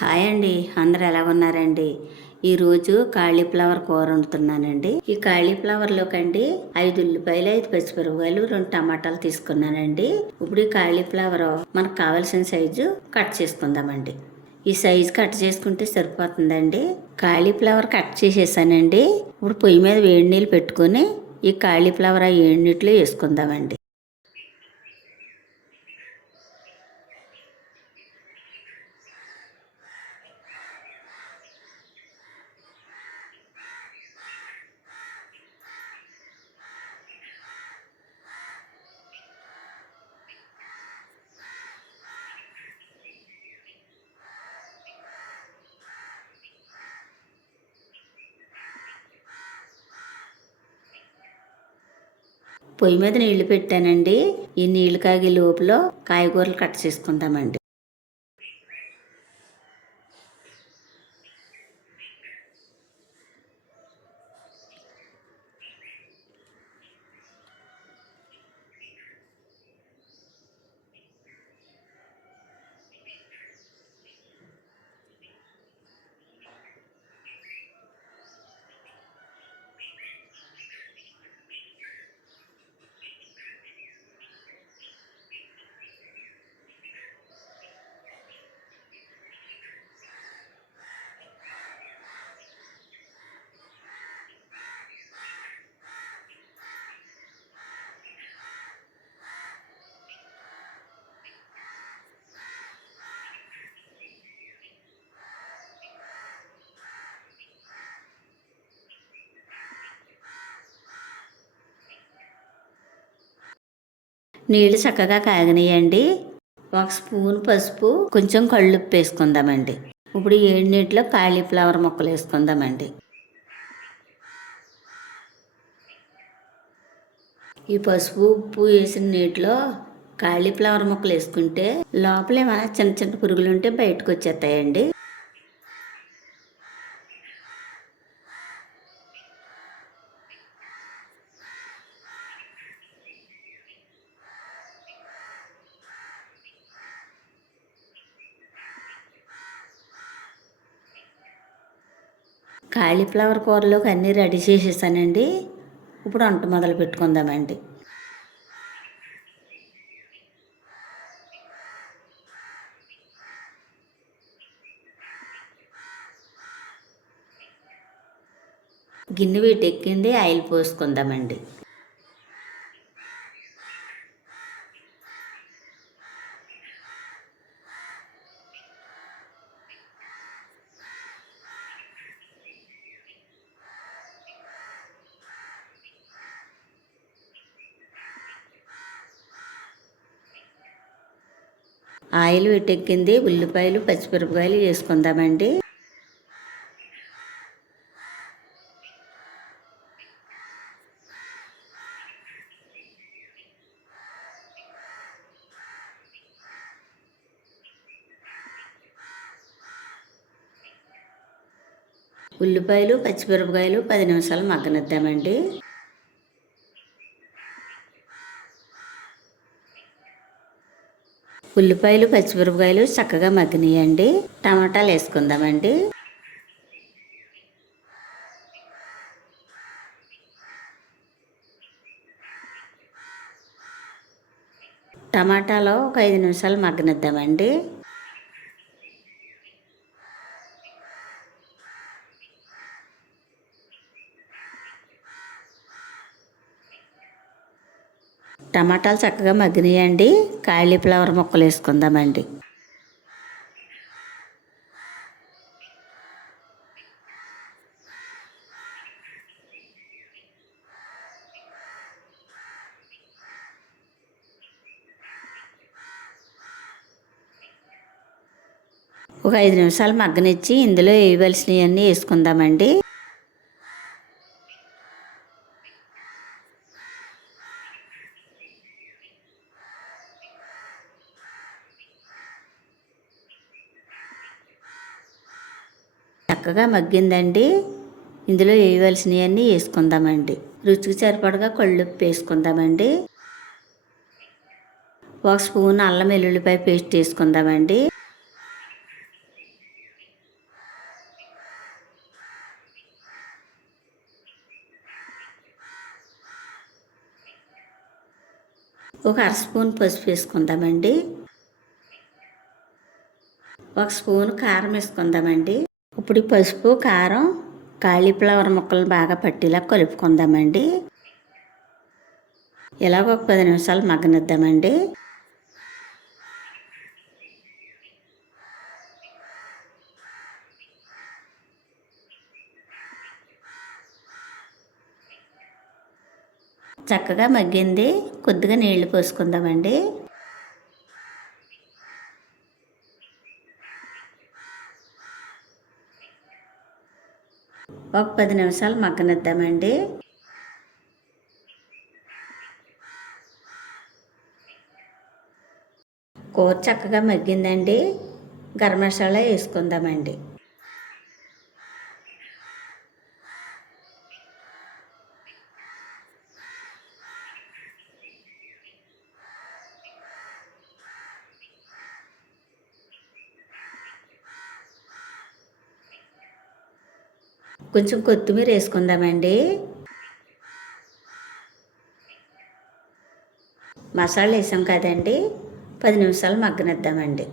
Hi అండి, అందరు ఎలా ఉన్నారండి? ఈరోజు కాలీఫ్లవర్ కూర వండుతున్నానండి. ఈ కాలీఫ్లవర్లోకండి 5 ఉల్లిపాయలు, 5 పచ్చిమిరపకాయలు, 2 టమాటాలు తీసుకున్నానండి. ఇప్పుడు ఈ కాలీఫ్లవర్ మనకు కావాల్సిన సైజు కట్ చేసుకుందామండి. ఈ సైజు కట్ చేసుకుంటే సరిపోతుందండి. కాలీఫ్లవర్ కట్ చేసేసానండి. ఇప్పుడు పొయ్యి మీద వేడి నీళ్ళు పెట్టుకొని ఈ కాలీఫ్లవర్ ఆ వేడి నీటిలో వేసుకుందామండి. పొయ్యి మీద నీళ్లు పెట్టానండి. ఈ నీళ్లు కాగే లోపల కాయగూరలు కట్ చేసుకుందామండి. నీళ్ళు చక్కగా కాగనియండి. 1 స్పూన్ పసుపు, కొంచెం కళ్ళుప్పు వేసుకుందామండి. ఇప్పుడు ఈ నీటిలో కాలీఫ్లవర్ ముక్కలు వేసుకుందామండి. ఈ పసుపు ఉప్పు వేసిన నీటిలో కాలీఫ్లవర్ ముక్కలు వేసుకుంటే లోపల ఏమైనా చిన్న చిన్న పురుగులు ఉంటే బయటకు వచ్చేస్తాయండి. కాలీఫ్లవర్ కూరలోకి అన్నీ రెడీ చేసేసానండి. ఇప్పుడు వంట మొదలు పెట్టుకుందామండి. గిన్నె వీటెక్కింది, ఆయిల్ పోసుకుందామండి. ఆయిల్ వీటెక్కింది, ఉల్లిపాయలు పచ్చిమిరపకాయలు వేసుకుందామండి. ఉల్లిపాయలు పచ్చిమిరపకాయలు 10 నిమిషాలు మగ్గనిద్దామండి. ఉల్లిపాయలు పచ్చిమిరపకాయలు చక్కగా మగ్గనియండి. టమాటాలు వేసుకుందామండి. టమాటాలో ఒక 5 నిమిషాలు మగ్గనిద్దామండి. టమాటాలు చక్కగా మగ్గినాయండి. కాలీఫ్లవర్ ముక్కలు వేసుకుందామండి. ఒక 5 నిమిషాలు మగ్గనిచ్చి ఇందులో వేయవలసినవన్నీ వేసుకుందామండి. చక్కగా మగ్గిందండి. ఇందులో వేయవలసినవన్నీ వేసుకుందామండి. రుచికి సరిపడగా కళ్ళుప్పు వేసుకుందామండి. 1 స్పూన్ అల్లం వెల్లుల్లిపాయ పేస్ట్ వేసుకుందామండి. ఒక అర స్పూన్ పసుపు వేసుకుందామండి. 1 స్పూన్ కారం వేసుకుందామండి. ఇప్పుడు ఈ పసుపు కారం కాలీఫ్లవర్ ముక్కలు బాగా పట్టేలా కలుపుకుందామండి. ఇలాగ ఒక 10 నిమిషాలు మగ్గనిద్దామండి. చక్కగా మగ్గింది. కొద్దిగా నీళ్లు పోసుకుందామండి. ఒక 10 నిమిషాలు మగ్గనిద్దామండి. కూర చక్కగా మగ్గిందండి. గరం మసాలా వేసుకుందామండి. కొంచెం కొత్తిమీర వేసుకుందామండి. మసాలా వేసాం కదండి, 10 నిమిషాలు మగ్గనిద్దామండి.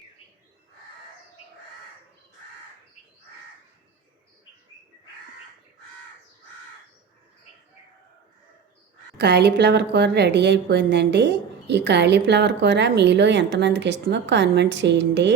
కాలీఫ్లవర్ కూర రెడీ అయిపోయిందండి. ఈ కాలీఫ్లవర్ కూర మీలో ఎంతమందికి ఇష్టమో కామెంట్ చేయండి.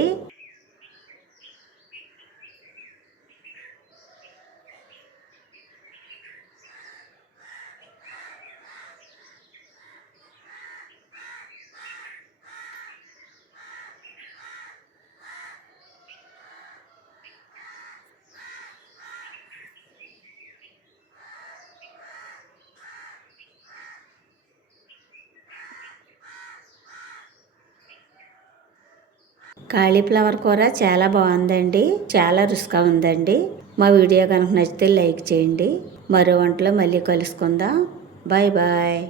కాలీఫ్లవర్ కూర చాలా బాగుందండి. చాలా రుచిగా ఉందండి. మా వీడియో కనుక నచ్చితే లైక్ చేయండి. మరో వంటలో మళ్ళీ కలుసుకుందాం. Bye bye.